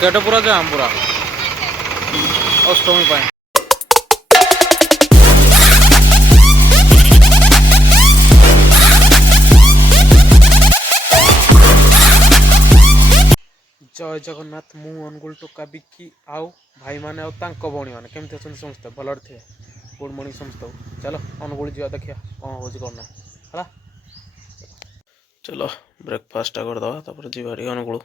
gate पूरा जाम पूरा अष्टमी पाई जय जगन्नाथ मु अनुगुल टोका बिकी आउ भाई माने आउ तांको भौणी माने केमती अछन समस्त भलर थे गुड मॉर्निंग समस्त चलो अनुगुल जीवा देखिया कौन होची कौन ना हला चलो ब्रेकफास्ट कर दवा तापर जीवा रे अनुगुल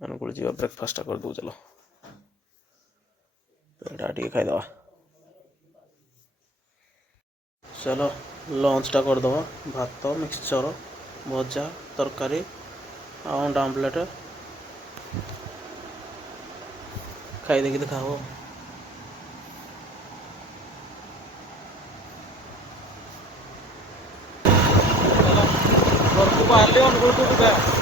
अनुगुल जीवा ब्रेकफास्ट कर दो चलो पेड़ा टी खाई दवा चलो लंचटा करदे भात मिक्सचर भजा तरकारी अंडा आमलेट खाई देखी देखा हो घर को बाहर अनुकूल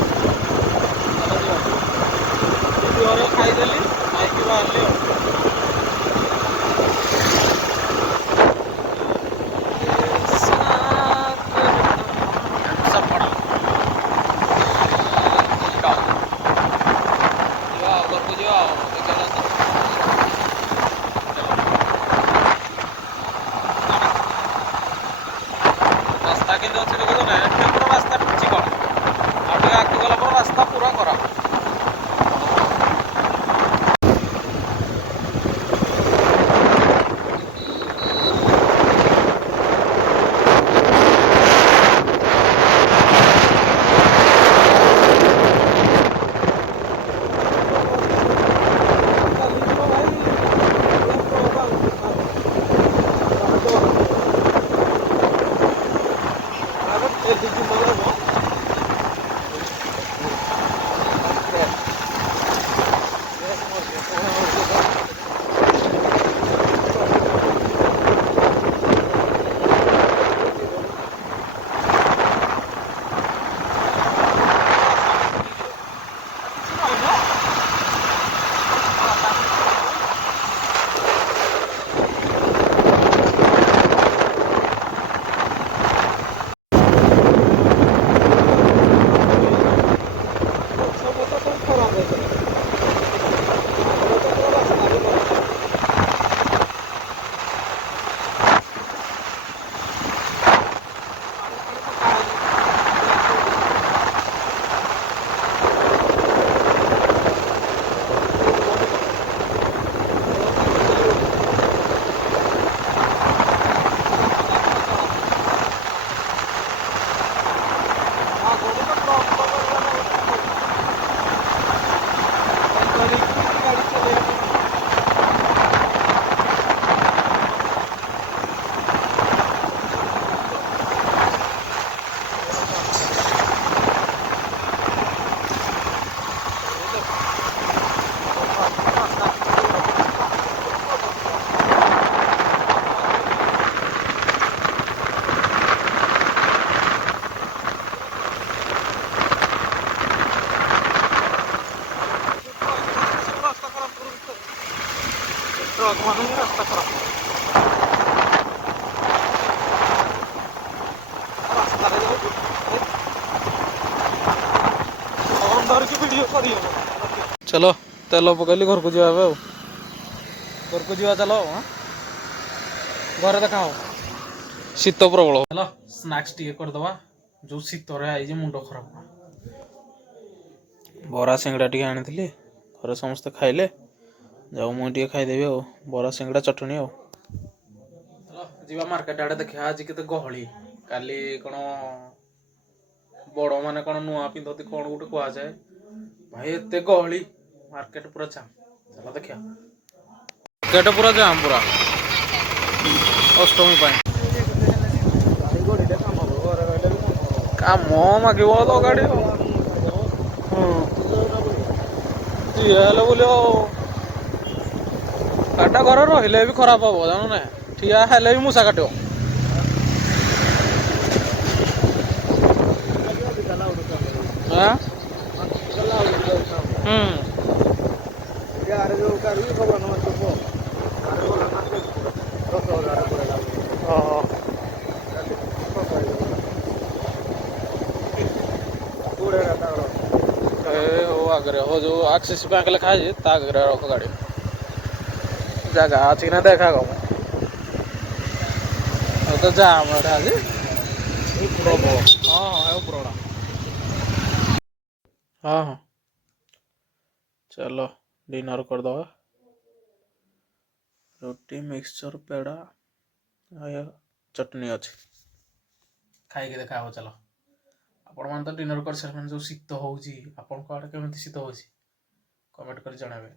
खाईदेली खाई बाहर रास्ता के पूरा रास्ता चिकन आगे गला रास्ता पूरा खराब ट्रक मानून रास्ता खराब चलो तेल पकैली घर को जा घर को जा चलो घर देखा शीत प्रबल चलो स्नाक्स टे करदे जो शीत आई मुंड खराब बरा सिंगड़ा टे आनी घर समस्ते खाइले जाओ मुझे खाईदेवी आ बरा सिंगड़ा चटनी आ मार्केट आड़े देखा आज के गहली काली कौन बड़ माने कौन नुआ पिंधती कौन गोटे कह जाए भाई एत गहली मार्केट पूरा जाम चलो देखा मार्केट पूरा जाम पूरा अष्टमी पाई काम मागिब तो गाड़ी बोले काटा घर रही भी खराब हम जानू ना ठिया हेले भी मूसा काट हो आगे हो जो एक्सिस बैंक लिखा है ता आगे रख गाड़ी जगह अच्छी ना देखा गो तो जाम आज हाँ हाँ है पुराना हाँ हाँ चलो डिनर कर दो रोटी मिक्सचर पेड़ा चटनी अच्छी खाई देखा चलो आपण मैंने तो डिनर कर सारे जो शीत होड़ केमी शीत हो कमेंट कर जनाबे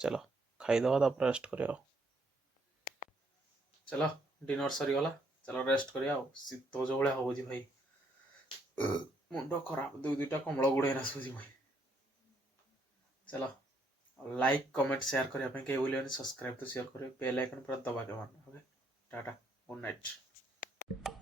चलो खाईदवा रेस्ट करिया चलो डिनर सरीगला चलो रेस्ट करिया शीत जो भाया हो भाई मुंड खराब दुईटा कमल गुड़े आसूसी भाई चलो लाइक कमेंट शेयर करने कहीं भूल सब्सक्राइब तो शेयर करें बेल आइकन पूरा दबा के मारना ओके टाटा गुड नाइट